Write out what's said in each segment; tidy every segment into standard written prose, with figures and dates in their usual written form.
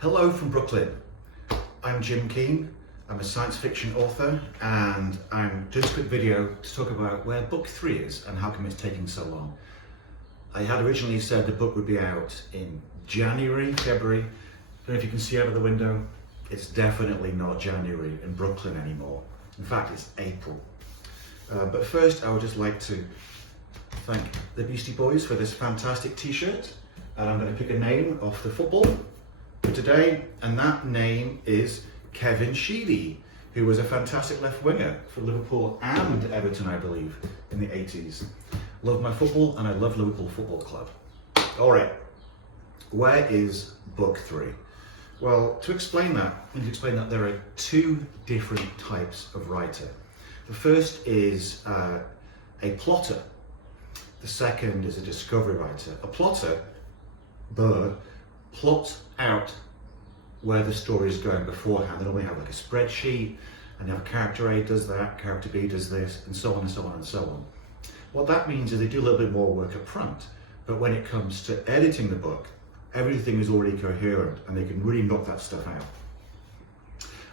Hello from Brooklyn. I'm Jim Keane. I'm a science fiction author, and I'm doing this quick video to talk about where book 3 is and how come it's taking so long. I had originally said the book would be out in January, February. I don't know if you can see out of the window. It's definitely not January in Brooklyn anymore. In fact, it's April. But first, I would just like to thank the Beastie Boys for this fantastic t-shirt. And I'm going to pick a name off the football for today, and that name is Kevin Sheedy, who was a fantastic left winger for Liverpool and Everton, I believe, in the 80s. Love my football, and I love Liverpool Football Club. All right, where is book 3? Well, to explain that, there are two different types of writer. The first is a plotter. The second is a discovery writer. A plotter plots out where the story is going beforehand. They normally have like a spreadsheet, and they have character A does that, character B does this, and so on and so on and so on. What that means is they do a little bit more work up front, but when it comes to editing the book, everything is already coherent and they can really knock that stuff out.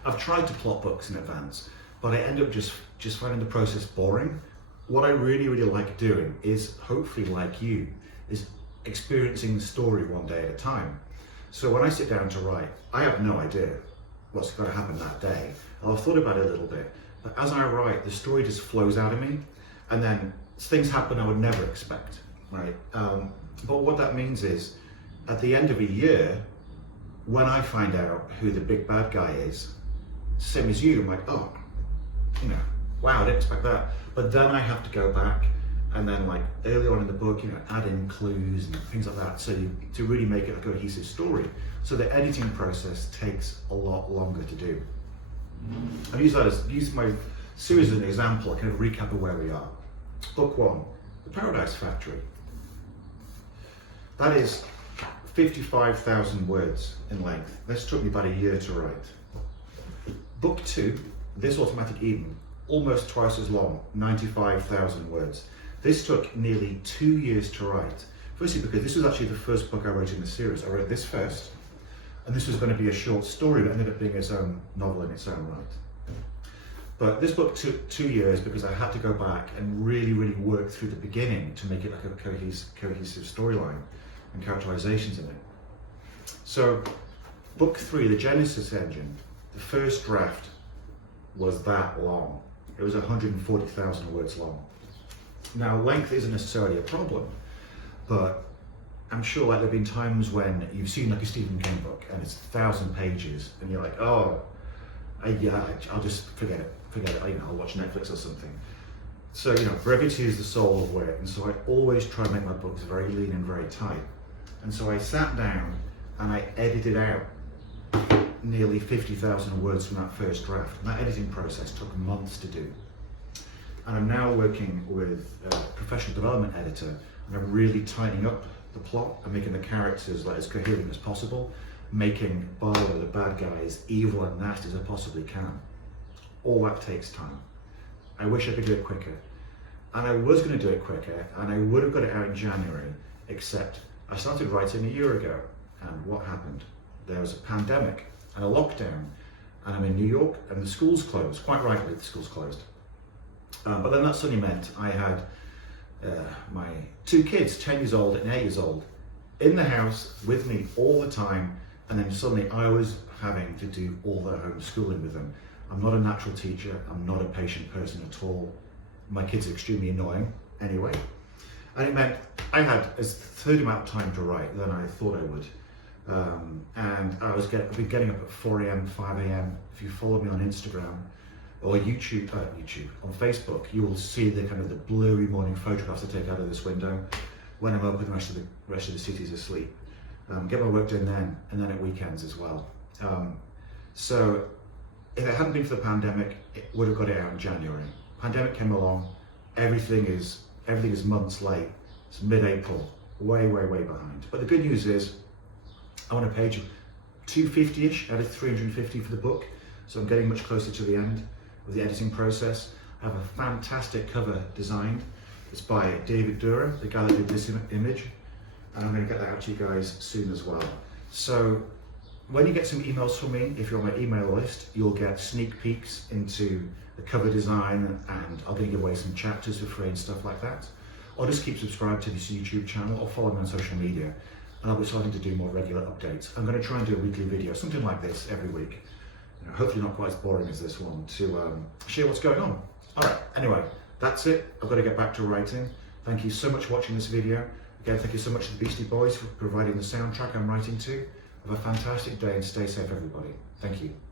I've tried to plot books in advance, but I end up just finding the process boring. What I really like doing is, hopefully like you, is experiencing the story one day at a time. So when I sit down to write, I have no idea what's going to happen that day. I've thought about it a little bit, but as I write, the story just flows out of me, and then things happen I would never expect, right? But what that means is, at the end of a year, when I find out who the big bad guy is, same as you, I'm like, oh, wow, I didn't expect that. But then I have to go back and then, like early on in the book, add in clues and things like that, so to really make it a cohesive story. So the editing process takes a lot longer to do. I've used my series as an example, a kind of recap of where we are. Book 1, The Paradise Factory. That is 55,000 words in length. This took me about a year to write. Book 2, This Automatic Eden, almost twice as long, 95,000 words. This took nearly 2 years to write. Firstly, because this was actually the first book I wrote in the series. I wrote this first, and this was going to be a short story that ended up being its own novel in its own right. But this book took 2 years because I had to go back and really work through the beginning to make it like a cohesive storyline and characterizations in it. So, book 3, the Genesis engine, the first draft was that long. It was 140,000 words long. Now, length isn't necessarily a problem, but I'm sure like there have been times when you've seen like a Stephen King book and it's 1,000 pages and you're like, oh, yeah, I'll just forget it. I'll watch Netflix or something. So, brevity is the soul of wit, and so I always try to make my books very lean and very tight. And so I sat down and I edited out nearly 50,000 words from that first draft. And that editing process took months to do. And I'm now working with a professional development editor, and I'm really tightening up the plot and making the characters like as coherent as possible, making Barlow, the bad guy, as evil and nasty as I possibly can. All that takes time. I wish I could do it quicker. And I was going to do it quicker, and I would have got it out in January, except I started writing a year ago, and what happened? There was a pandemic and a lockdown, and I'm in New York, and the schools closed. Quite rightly, the schools closed. But then that suddenly meant I had my 2 kids, 10 years old and 8 years old, in the house with me all the time, and then suddenly I was having to do all their homeschooling with them. I'm not a natural teacher, I'm not a patient person at all. My kids are extremely annoying anyway. And it meant I had a third amount of time to write than I thought I would. And I've been getting up at 4 a.m, 5 a.m. If you follow me on Instagram or YouTube, on Facebook, you will see the kind of the blurry morning photographs I take out of this window when I'm up and the rest of the city's asleep. Get my work done then, and then at weekends as well. So if it hadn't been for the pandemic, it would have got it out in January. Pandemic came along, everything is months late. It's mid-April, way behind. But the good news is, I'm on a page of 250-ish out of 350 for the book, so I'm getting much closer to the end of the editing process. I have a fantastic cover designed. It's by David Dura, the guy that did this image, and I'm going to get that out to you guys soon as well. So when you get some emails from me, if you're on my email list, you'll get sneak peeks into the cover design, and I'm going to give away some chapters for free and stuff like that. Or just keep subscribed to this YouTube channel or follow me on social media, and I'll be starting to do more regular updates. I'm going to try and do a weekly video, something like this every week. You know, hopefully not quite as boring as this one, to share what's going on. All right, anyway, that's it. I've got to get back to writing. Thank you so much for watching this video. Again, thank you so much to the Beastie Boys for providing the soundtrack I'm writing to. Have a fantastic day and stay safe, everybody. Thank you.